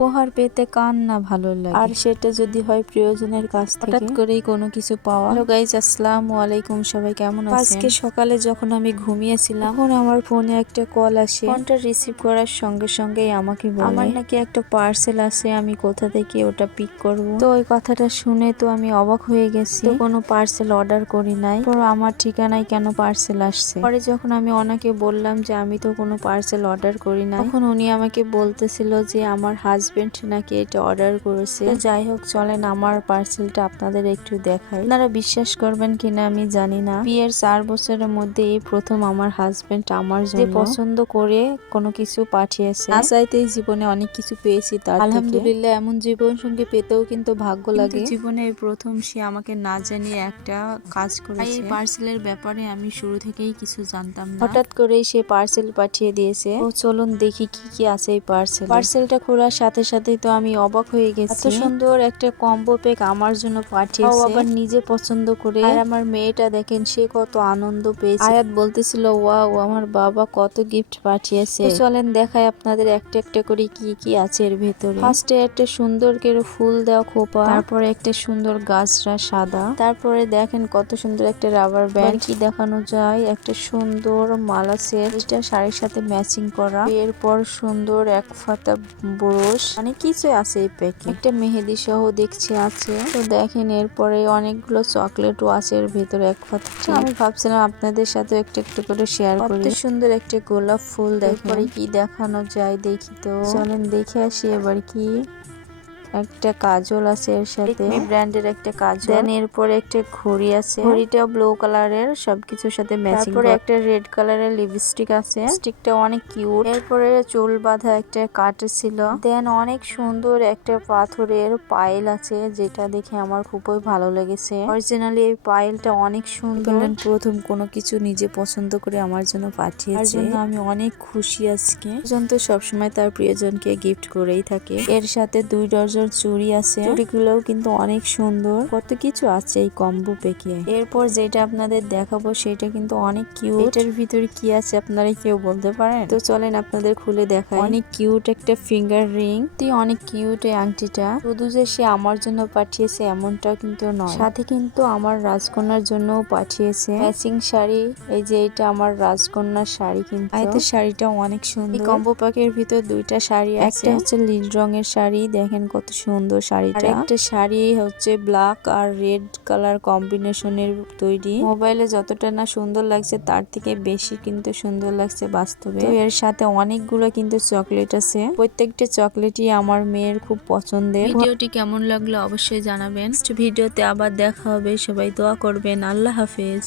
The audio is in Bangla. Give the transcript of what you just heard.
উপহার পেতে কার না ভালো লাগে, আর সেটা যদি হয় প্রিয়জনের কাছ থেকে। হঠাৎ করেই কোনো কিছু পাওয়া। হ্যালো গাইস, আসসালামু আলাইকুম, সবাই কেমন আছেন? আজকে সকালে যখন আমি ঘুমিয়েছিলাম তখন আমার ফোনে একটা কল আসে। ফোনটা রিসিভ করার সঙ্গে সঙ্গেই আমাকে বলে আমার নাকি একটা পার্সেল আছে, আমি কোথা থেকে ওটা পিক করব। তো ওই কথাটা শুনে তো আমি অবাক হয়ে গেছি। তো কোনো পার্সেল অর্ডার করি নাই, পরে আমার ঠিকানায় কেন পার্সেল আসছে। পরে যখন আমি ওনাকে বললাম যে আমি তো কোনো পার্সেল অর্ডার করি নাই, তখন উনি আমাকে বলতেছিল যে আমার হাজবেন্ড নাকি এটা অর্ডার করেছে। যাই হোক, চলেন আমার পার্সেলটা আপনাদের একটু দেখাই। আপনারা বিশ্বাস করবেন কিনা আমি জানি না, বিয়ের 4 বছরের মধ্যে এই প্রথম আমার হাজবেন্ড আমার জন্য পছন্দ করে কোনো কিছু পাঠিয়েছে। না চাইতেই জীবনে অনেক কিছু পেয়েছি তার থেকে। আলহামদুলিল্লাহ, এমন জীবন সঙ্গী পেতেও কিন্তু ভাগ্য লাগে। জীবনে এই প্রথম সে আমাকে না জানিয়ে একটা কাজ করেছে। এই পার্সেলের ব্যাপারে আমি শুরু থেকেই কিছু জানতাম না, হঠাৎ করেই সে পার্সেল পাঠিয়ে দিয়েছে। তো চলুন দেখি কি কি আছে এই পার্সেলটা খোলার সাথে সাথেই তো আমি অবাক হয়ে গেছি। এত সুন্দর একটা কম্বো প্যাক আমার জন্য পাঠিয়েছে, আবার নিজে পছন্দ করে। আর আমার মেয়েটা দেখেন, সে কত আনন্দ পেয়েছে। আয়াত বলতেছিল ওয়াও, আমার বাবা কত গিফট পাঠিয়েছে। চলেন দেখাই আপনাদের একটা একটা করে কি কি আছে এর ভেতরে। ফার্স্টে একটা সুন্দর করে ফুল দেওয়া খোপা, তারপরে একটা সুন্দর গাছরা সাদা, তারপরে দেখেন কত সুন্দর একটা রাবার ব্যান্ড। কি দেখানো যায়, একটা সুন্দর মালা সেট, এটা শাড়ির সাথে ম্যাচিং করা। এরপর সুন্দর এক ফাতা ব্রোশ, অনেক কিছু আছে এই প্যাকে। একটা মেহেদি সহ দেখছি আছে। তো দেখেন এরপরে অনেকগুলো চকলেটও আছে এর ভেতরে এক ফাতা। আমি ভাবছিলাম আপনাদের সাথে একটু একটু করে শেয়ার করি। কত সুন্দর একটা গোলাপ ফুল। দেখেন কি দেখানো যায় দেখি তো, চলেন দেখে আসি এবার কি। একটা কাজল আছে এর সাথে, ব্র্যান্ডের একটা কাজল। দেন এরপরে একটা ঘড়ি আছে, ঘড়িটা ব্লু কালারের, সবকিছুর সাথে ম্যাচিং। তারপরে একটা রেড কালারের লিপস্টিক আছে, লিপস্টিকটা অনেক কিউট। এরপরে চুল বাঁধা একটা কাট ছিল। দেন অনেক সুন্দর একটা পাথরের পায়েল আছে, যেটা দেখে আমার খুবই ভালো লেগেছে। অরিজিনালি এই পায়েলটা অনেক সুন্দর। প্রথম কোনো কিছু নিজে পছন্দ করে আমার জন্য পাঠিয়েছে, তার জন্য আমি অনেক খুশি আজকে। পর্যন্ত সবসময় তার প্রিয়জনকে গিফট করেই থাকে। এর সাথে 2 ডজন চুড়ি আছে, চুড়িগুলোও কিন্তু অনেক সুন্দর। কত কিছু আছে এই কম্বো প্যাকে। এরপর যেটা আপনাদের দেখাবো সেটা কিন্তু অনেক কিউট। এটার ভিতরে কি আছে আপনারা কেউ বলতে পারেন? তো চলেন আপনাদের খুলে দেখাই। অনেক কিউট একটা ফিঙ্গার রিং, অনেক কিউট এই আংটিটা। শুধু যে সে আমার জন্য পাঠিয়েছে এমনটা কিন্তু নয়, সাথে কিন্তু আমার রাজকন্যার জন্যও পাঠিয়েছে ম্যাচিং শাড়ি। এই যে এটা আমার রাজকন্যার শাড়ি, কিন্তু আয়তের শাড়িটা অনেক সুন্দর। এই কম্বো প্যাকের ভিতর 2টা শাড়ি আছে, একটা হচ্ছে নীল রঙের শাড়ি, দেখেন কত সুন্দর শাড়িটা। একটা শাড়ি হচ্ছে ব্ল্যাক আর রেড কালার কম্বিনেশনের তৈরি। মোবাইলে যতটা না সুন্দর লাগছে তার থেকে বেশি কিন্তু সুন্দর লাগছে বাস্তবে। তো এর সাথে অনেকগুলো কিন্তু চকলেট আছে, প্রত্যেকটা চকলেটই আমার মেয়ের খুব পছন্দের। ভিডিওটি কেমন লাগলো অবশ্যই জানাবেন। ভিডিওতে আবার দেখা হবে, সবাই দোয়া করবেন। আল্লাহ হাফেজ।